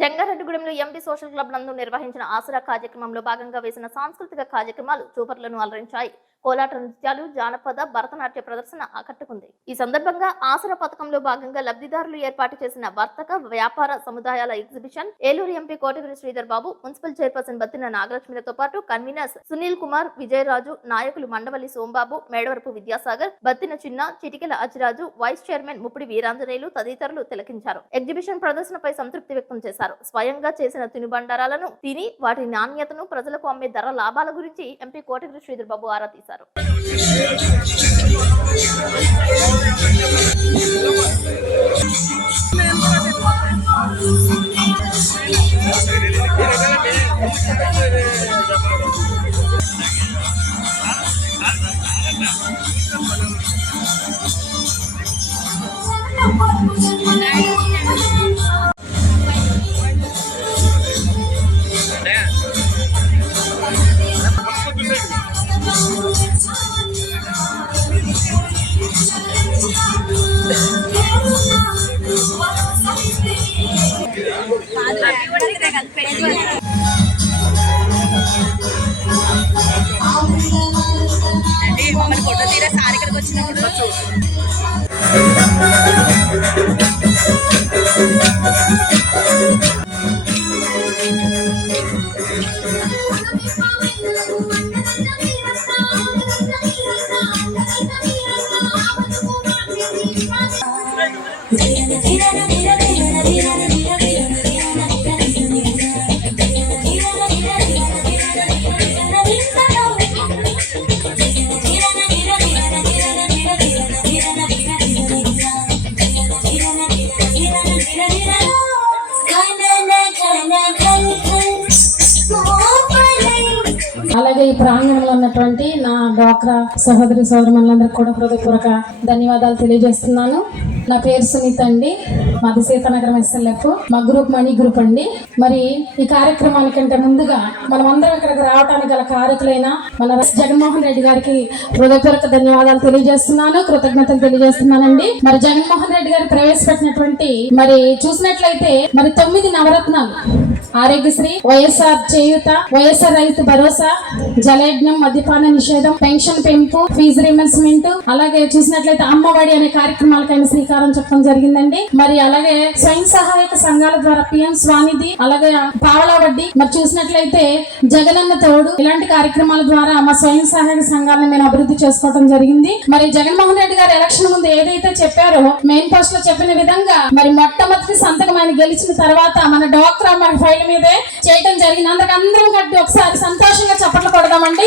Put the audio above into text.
జంగారెడ్డిగూడెంలో MP social club నందు నిర్వహించిన ఆసరా కార్యక్రమంలో భాగంగా వేసిన సాంస్కృతిక కార్యక్రమాలు చూపర్లను అలరించాయి. కోలాట నృత్యాలు, జానపద, భరతనాట్య ప్రదర్శన ఆకట్టుకుంది. ఈ సందర్భంగా ఆసరా పథకంలో భాగంగా లబ్ధిదారులు ఏర్పాటు చేసిన వర్తక, వ్యాపార సముదాయాల exhibition, Eluru MP Kotagiri Sridhar Babu, municipal chairperson Battina నాగలక్ష్మిలతో పాటు కన్వీనర్స్ సునీల్ కుమార్, విజయరాజు, నాయకులు మండవల్లి సోంబాబు, మేడవరపు విద్యాసాగర్, బత్తిన చిన్న, చిటికెల అజిరాజు, వైస్ చైర్మన్ ముప్పిడి వీరాంజనేయులు తదితరులు తిలకించారు. ఎగ్జిబిషన్ ప్రదర్శనపై సంతృప్తి వ్యక్తం చేశారు. స్వయంగా చేసిన తినుబండారాలను తిని వాటి నాణ్యతను ప్రజలకు అమ్మే ధర లాభాల గురించి ఎంపీ కోటగిరి శ్రీధర్ బాబు ఆరా తీశారు. మమ్మల్ని ఫోటో తీరా సార్ ఇక్కడికి వచ్చినప్పుడు అలాగే ఈ ప్రాంగణంలో ఉన్నటువంటి నా డ్వాక్రా సహోదరి సోదరులందరికీ కూడా హృదయపూర్వక ధన్యవాదాలు తెలియజేస్తున్నాను. నా పేరు సునీత అండి, మాది సీతానగరం SLF, మా గ్రూప్ మనీ గ్రూప్ అండి. మరి ఈ కార్యక్రమానికంటే ముందుగా మనం అందరం ఇక్కడికి రావడానికి గల కారకులైన మన జగన్మోహన్ రెడ్డి గారికి హృదయపూర్వక ధన్యవాదాలు తెలియజేస్తున్నాను, కృతజ్ఞతలు తెలియజేస్తున్నానండి. మరి జగన్మోహన్ రెడ్డి గారు ప్రవేశపెట్టినటువంటి మరి చూసినట్లయితే మరి 9 నవరత్నాలు, ఆరోగ్యశ్రీ, వైఎస్ఆర్ చేయూత, వైఎస్ఆర్ రైతు భరోసా, జలయజ్ఞం, మద్యపాన నిషేధం, పెన్షన్ పెంపు, ఫీజు రీయింబర్స్మెంట్, అలాగే చూసినట్లయితే అమ్మఒడి అనే కార్యక్రమాలకైనా శ్రీకారం చుట్టడం జరిగిందండి. మరి అలాగే స్వయం సహాయక సంఘాల ద్వారా PM స్వానిధి, అలాగే పావలా వడ్డీ, మరి చూసినట్లయితే జగనన్న తోడు, ఇలాంటి కార్యక్రమాల ద్వారా మా స్వయం సహాయక సంఘాలను మేము అభివృద్ధి చేసుకోవడం జరిగింది. మరి జగన్మోహన్ రెడ్డి గారు ఎలక్షన్ ముందు ఏదైతే చెప్పారో మెయిన్ పోస్ట్ లో చెప్పిన విధంగా మరి మొట్టమొదటి సంతకం ఆయన గెలిచిన తర్వాత మన డ్వాక్రా మన ఫైల్ మీదే చేయడం జరిగింది. అందరం కలిపి ఒకసారి సంతోషంగా చప్పట్లు కొడదామండి.